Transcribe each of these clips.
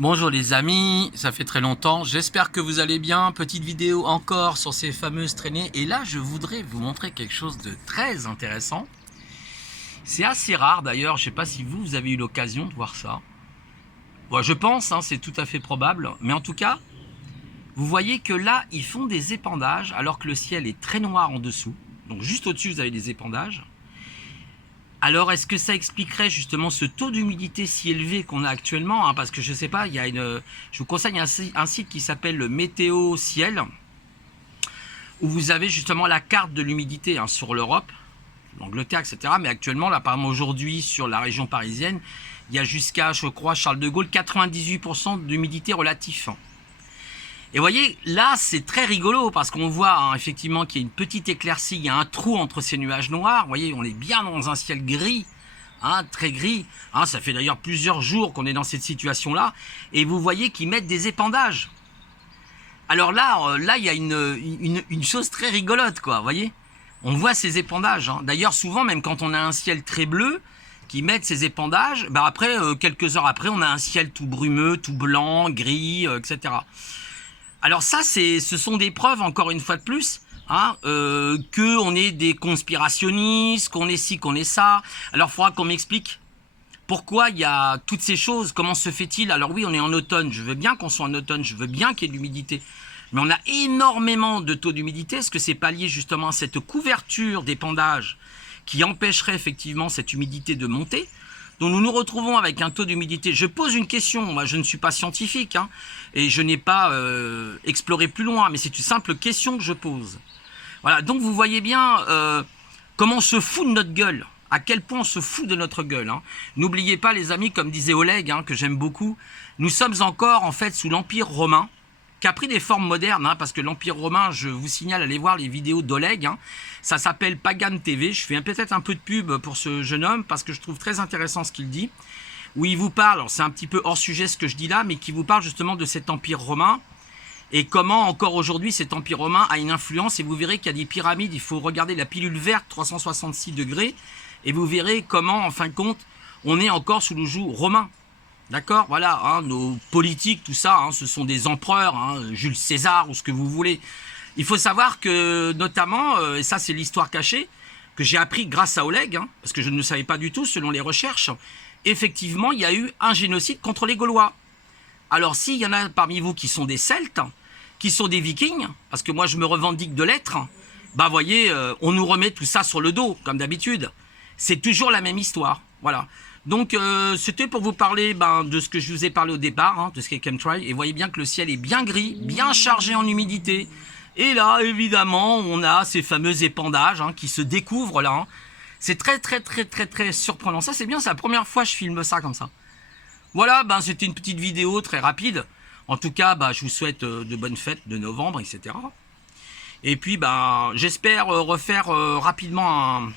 Bonjour les amis, ça fait très longtemps, j'espère que vous allez bien. Petite vidéo encore sur ces fameuses traînées. Et là, je voudrais vous montrer quelque chose de très intéressant. C'est assez rare d'ailleurs, je ne sais pas si vous avez eu l'occasion de voir ça. Bon, je pense, c'est tout à fait probable. Mais en tout cas, vous voyez que là, ils font des épandages alors que le ciel est très noir en dessous. Donc juste au-dessus, vous avez des épandages. Alors, est-ce que ça expliquerait justement ce taux d'humidité si élevé qu'on a actuellement, parce que je ne sais pas, je vous conseille un site qui s'appelle le Météo Ciel, où vous avez justement la carte de l'humidité sur l'Europe, l'Angleterre, etc. Mais actuellement, là, par exemple, aujourd'hui, sur la région parisienne, il y a jusqu'à, je crois, Charles de Gaulle, 98% d'humidité relative. Et vous voyez, là, c'est très rigolo parce qu'on voit effectivement qu'il y a une petite éclaircie, il y a un trou entre ces nuages noirs. Vous voyez, on est bien dans un ciel gris, très gris. Ça fait d'ailleurs plusieurs jours qu'on est dans cette situation-là. Et vous voyez qu'ils mettent des épandages. Alors là, il y a une chose très rigolote, quoi, vous voyez. On voit ces épandages. D'ailleurs, souvent, même quand on a un ciel très bleu, qui mettent ces épandages, après, quelques heures après, on a un ciel tout brumeux, tout blanc, gris, etc. Alors ça, ce sont des preuves, encore une fois de plus, qu'on est des conspirationnistes, qu'on est ci, qu'on est ça. Alors il faudra qu'on m'explique pourquoi il y a toutes ces choses, comment se fait-il. Alors oui, on est en automne, je veux bien qu'on soit en automne, je veux bien qu'il y ait de l'humidité. Mais on a énormément de taux d'humidité. Est-ce que c'est pas lié justement à cette couverture d'épandage qui empêcherait effectivement cette humidité de monter ? Donc nous nous retrouvons avec un taux d'humidité. Je pose une question, moi je ne suis pas scientifique, et je n'ai pas exploré plus loin, mais c'est une simple question que je pose. Voilà, donc vous voyez bien comment on se fout de notre gueule, à quel point on se fout de notre gueule. N'oubliez pas les amis, comme disait Oleg, que j'aime beaucoup, nous sommes encore en fait sous l'Empire romain, qui a pris des formes modernes, parce que l'Empire romain, je vous signale, allez voir les vidéos d'Oleg, ça s'appelle Pagan TV, je fais peut-être un peu de pub pour ce jeune homme, parce que je trouve très intéressant ce qu'il dit, où il vous parle, c'est un petit peu hors sujet ce que je dis là, mais qui vous parle justement de cet Empire romain, et comment encore aujourd'hui cet Empire romain a une influence, et vous verrez qu'il y a des pyramides, il faut regarder la pilule verte, 366 degrés, et vous verrez comment, en fin de compte, on est encore sous le joug romain. D'accord, voilà, nos politiques, tout ça, ce sont des empereurs, Jules César ou ce que vous voulez. Il faut savoir que, notamment, et ça c'est l'histoire cachée, que j'ai appris grâce à Oleg, parce que je ne le savais pas du tout, selon les recherches, effectivement, il y a eu un génocide contre les Gaulois. Alors, s'il y en a parmi vous qui sont des Celtes, qui sont des Vikings, parce que moi je me revendique de l'être, voyez, on nous remet tout ça sur le dos, comme d'habitude. C'est toujours la même histoire, voilà. Donc c'était pour vous parler de ce que je vous ai parlé au départ, de ce qu'est Chemtrail, et voyez bien que le ciel est bien gris, bien chargé en humidité, et là évidemment on a ces fameux épandages qui se découvrent là, c'est très surprenant, ça c'est bien, c'est la première fois que je filme ça comme ça. Voilà, c'était une petite vidéo très rapide, en tout cas je vous souhaite de bonnes fêtes de novembre, etc. Et puis j'espère refaire rapidement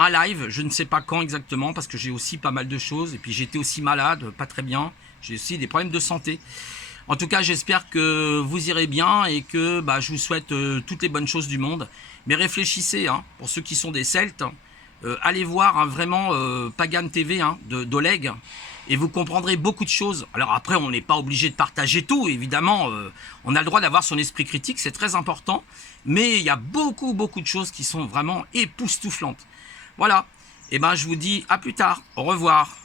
un live, je ne sais pas quand exactement, parce que j'ai aussi pas mal de choses, et puis j'étais aussi malade, pas très bien, j'ai aussi des problèmes de santé. En tout cas, j'espère que vous irez bien, et que je vous souhaite toutes les bonnes choses du monde. Mais réfléchissez, pour ceux qui sont des Celtes, allez voir vraiment Pagan TV d'Oleg, et vous comprendrez beaucoup de choses. Alors après, on n'est pas obligé de partager tout, évidemment, on a le droit d'avoir son esprit critique, c'est très important, mais il y a beaucoup de choses qui sont vraiment époustouflantes. Voilà, et je vous dis à plus tard, au revoir.